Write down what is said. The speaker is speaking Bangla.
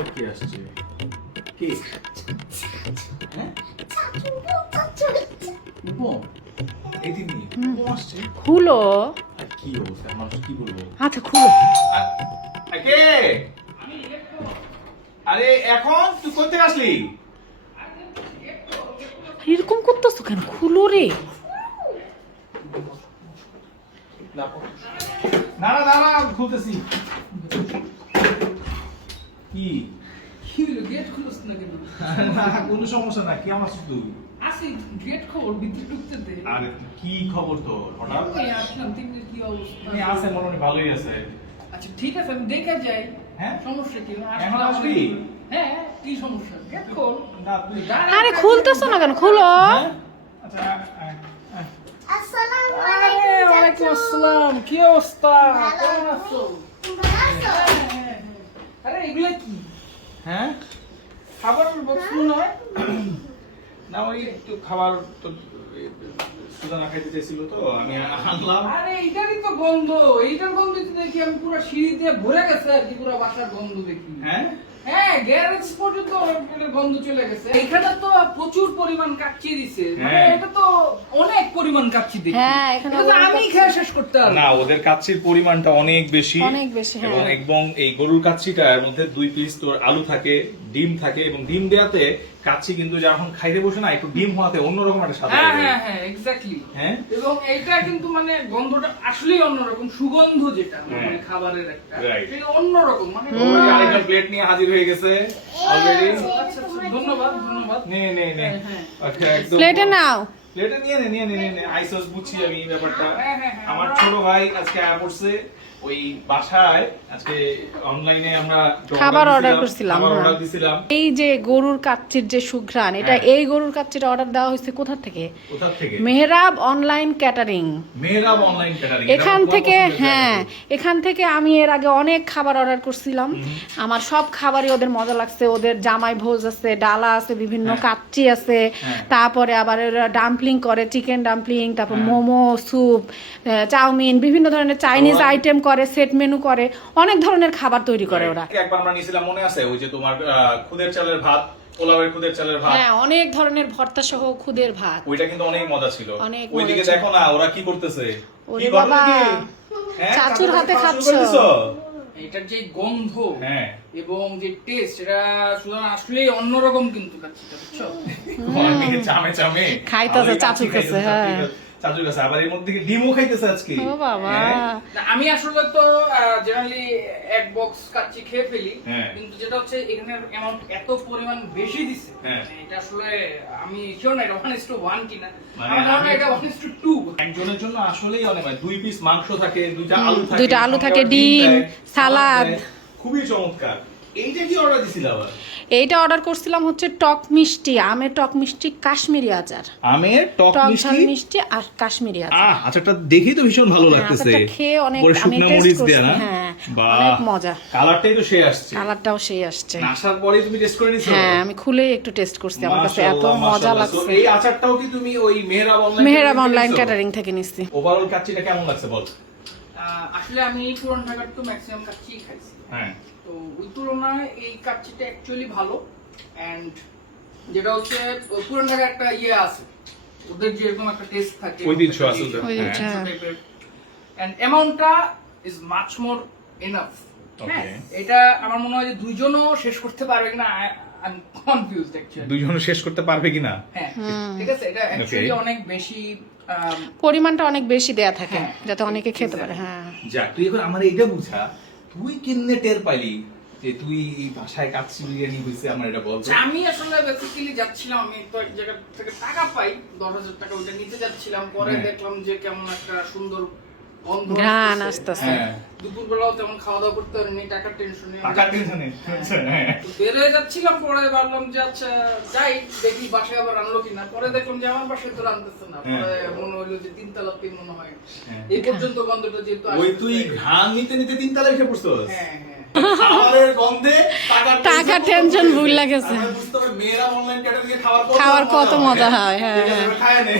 আবার কি আসছে? কে? হ্যাঁ? উপম? এই তিনি, উপম আসছে? খুলো। আর কি অবস্থা? মানুষ কি বলবো? আচ্ছা খুলো। কে? আরে এখন তুই কোথা থেকে আসলি? এরকম করতেছো কেন? খুলো রে। না না না না খুলতেছি। কি? কি হলো গেট খুলছ না কেন? না কোনো সমস্যা না, কেমন আছিস তুই? আসি গেট খবর ভিতরে ঢুকতে দে। আরে কি খবর তোর? হঠাৎ আমি আসলাম তিনটের কি অবস্থা? তুমি আছে মনে হয় ভালোই আছে। আচ্ছা ঠিক আছে আমি দেখে যাই। হ্যাঁ? সমস্যা কি? এখন আসবি? হ্যাঁ কি সমস্যা? গেট খোল। না তুই আরে খুলতেছো না কেন? খুলো। হ্যাঁ? আচ্ছা ওয়ালাইকুম আসসালাম। কি অবস্থা? কেমন আছো? আরে এগুলা কি? হ্যাঁ? খাবার বক্স মনে হয়? না ওই একটু খাবার তো সুজানা খাইতে চাইছিল তো আমি আনলাম। আরে এইটারই তো গন্ধ। এইটার গন্ধ তো দেখি আমি পুরো সিঁড়ি দিয়ে ভরে গেছে আর কি পুরো বাসার গন্ধ দেখি। হ্যাঁ? হ্যাঁ গ্যারেজ পর্যন্ত এর গন্ধ চলে গেছে। এখানে তো প্রচুর পরিমাণ কাচ্চি দিছে। মানে হ্যাঁ। এটা তো অনেক পরিমাণ কাচ্চি দেখি। হ্যাঁ, এখানে এটা তো অনেক আমি কাচ্চি। খেয়ে শেষ করতে পারবো না ওদের কাচ্চির পরিমাণটা অনেক বেশি। অনেক বেশি, হ্যাঁ। এবং এই গরুর কাচ্চিটা এর মধ্যে 2 পিস তোর আলু থাকে, ডিম থাকে এবং ডিম দেয়াতে কাচ্চি কিন্তু যখন খাইতে বসে না একটু ডিম হওয়াতে অন্যরকম একটা স্বাদ হ্যাঁ লাগে। হ্যাঁ হ্যাঁ এক্স্যাক্টলি। হ্যাঁ? এবং এইটা কিন্তু মানে গন্ধটা আসলেই অন্যরকম, সুগন্ধ যেটা মানে হ্যাঁ। খাবারের একটা Right. সেটা অন্যরকম মানে ওই আরেকটা প্লেট নিয়ে হাজির হয়ে গেছে অলরেডি। আচ্ছা, আচ্ছা, ধন্যবাদ ধন্যবাদ। নে নে নে হ্যাঁ। আচ্ছা একদম প্লেটে নাও। প্লেটে নিয়ে নে আইসস বুঝছি আমি এই ব্যাপারটা। হ্যাঁ, হ্যাঁ, হ্যাঁ। আমার ছোট ভাই আজকে আয়া পড়ছে ওই বাসায় আজকে অনলাইনে আমরা খাবার অর্ডার করছিলাম, খাবার হ্যাঁ। অর্ডার দিছিলাম। এই যে গরুর কাচ্চির যে সুঘ্রাণ, এটা হ্যাঁ। এই গরুর কাচ্চির অর্ডার দেওয়া হয়েছে কোথা থেকে? কোথা থেকে? Mehrab online catering. Mehrab online catering. এখান থেকে, হ্যাঁ, এখান থেকে আমি এর আগে অনেক খাবার অর্ডার করছিলাম। আমার সব খাবারই ওদের মজা লাগছে। ওদের জামাই ভোজ আছে, ডালা আছে, বিভিন্ন হ্যাঁ। কাচ্চি আছে, হ্যাঁ। তারপরে আবার ডাম্পলিং করে, চিকেন ডাম্পলিং, তারপর হ্যাঁ। মোমো, স্যুপ, চাউমিন, বিভিন্ন ধরনের চাইনিজ ওরা- আইটেম করে, সেট মেনু করে, অনেক ধরনের খাবার তৈরি করে ওরা। একবার আমরা নিয়েছিলাম মনে আছে ওই যে তোমার খুদের চালের ভাত, পোলাওয়ের খুদের চালের ভাত। হ্যাঁ, অনেক ধরনের ভর্তা সহ খুদের ভাত। ওইটা কিন্তু অনেক মজা ছিল। অনেক ওইদিকে মজা ছিল। দেখো না ওরা কি করতেছে। ওরে কি করো বাবা, নাকি? হ্যাঁ, চাচুর হাতে খাওয়া শুরু খাচ্ছ। করে দিছো? এটার যে গন্ধ হ্যাঁ। এবং যে টেস্ট এটা সুতরাং আসলেই অন্যরকম কিন্তু কাচ্চিটা বুঝছো? চামে চামে খাইতেছে চাচুর কাছে, হ্যাঁ। চাচুর কাছে আবার এর মধ্যে ডিমও খাইতেছে আজকে। ও বাবা। হ্যাঁ। না, আমি আসলে তো জেনারেলি এক বক্স কাচ্চি খেয়ে ফেলি হ্যাঁ। কিন্তু যেটা হচ্ছে এখানে অ্যামাউন্ট এত পরিমাণ বেশি দিছে হ্যাঁ। মানে এটা আসলে আমি শিওর না এটা 1:1 কিনা মানে আমার ধারণা আমি- এটা 1:2 একজনের জন্য আসলেই অনেক হয়। 2 পিস মাংস থাকে, 2টা আলু থাকে, 2টা আলু থাকে, সঙ্গে আবার ডিম, দেয়, সালাদ। দেয়। খুবই চমৎকার। এইটা কি অর্ডার দিছিল আবার? এইটা অর্ডার করছিলাম হচ্ছে টক মিষ্টি, আমের টক মিষ্টি, কাশ্মীরি আচার। আমের টক টক ঝাল মিষ্টি। মিষ্টি আর কাশ্মীরি আচার। আচারটা দেখেই তো ভীষণ ভালো হ্যাঁ, লাগতেছে। আচারটা খেয়ে অনেক পরে আমি শুকনো টেস্ট মরিচ করছি, দেয়া না? হ্যাঁ, বাহ, অনেক মজা। কালারটাই তো সে আসছে। কালারটাও সেই আসছে। আসার পরেই তুমি টেস্ট করে নিছো? হ্যাঁ, আমি খুলে একটু টেস্ট করছি, আমার কাছে এত মাশাআল্লাহ, মজা মাশাআল্লাহ। লাগছে। So, এই আচারটাও কি তুমি ওই Mehrab online Mehrab online catering থেকে নিচ্ছি। ওভারঅল কাচ্চিটা কেমন লাগছে বল? আসলে আমি পুরান ঢাকার তো ম্যাক্সিমাম কাচ্চি খাইছি হ্যাঁ। তো ওই তুলনায় এই কাচ্চিটা অ্যাকচুয়ালি ভালো এন্ড যেটা হচ্ছে পুরান ঢাকার একটা ইয়ে আছে ওদের যেরকম একটা টেস্ট থাকে ঐতিহ্য আছে ওদের, ঐতিহ্য, হ্যাঁ। এন্ড অ্যামাউন্টটা ইজ মাচ মোর এনাফ হ্যাঁ Okay. এটা আমার মনে হয় যে দুইজনও শেষ করতে পারবে কিনা আই এম কনফিউজড অ্যাকচুয়ালি দুইজন শেষ করতে পারবে কিনা? হ্যাঁ ঠিক আছে এটা অ্যাকচুয়ালি অনেক বেশি পরিমাণটা অনেক বেশি দেয়া থাকে, হ্যাঁ, যাতে অনেকে খেতে পারে। হ্যাঁ, যাক তুই এখন আমার এইটা বুঝা, তুই কেমনে টের পাইলি যে তুই এই বাসায় কাচ্চি বিরিয়ানি হইছে আমার এটা বল তো? আমি আসলে বেসিক্যালি যাচ্ছিলাম আমি তো এক জায়গা থেকে টাকা পাই 10,000 টাকা ওটা নিতে যাচ্ছিলাম পরে হ্যাঁ। দেখলাম যে কেমন একটা সুন্দর গন্ধ ঘ্রাণ আসতেছে। আসতেছে। হ্যাঁ। দুপুরবেলাও তেমন খাওয়া দাওয়া করতে পারিনি টাকার টেনশনে টাকার টেনশনে। হ্যাঁ। বের হয়ে যাচ্ছিলাম পরে ভাবলাম যে আচ্ছা যাই দেখি বাসায় আবার রান্নালো কিনা পরে দেখলাম যে আমার বাসায় তো রান্নতেছে না পরে মনে হলো যে তিনতলাতেই মনে হয় হ্যাঁ। এই পর্যন্ত গন্ধটা যেহেতু ওই আসতেছে- তুই ঘ্রাণ নিতে নিতে তিনতলা এসে পড়ছস? হ্যাঁ হ্যাঁ খাবারের গন্ধে টাকার টেনশন ভুল লাগেছে। আমরা বুঝতে হবে মেয়েরা অনলাইন ক্যাটারিং এ খাবার খাবার কত মজা হয়, হ্যাঁ, ঠিক আছে, হ্যাঁ। এবার খায় নে।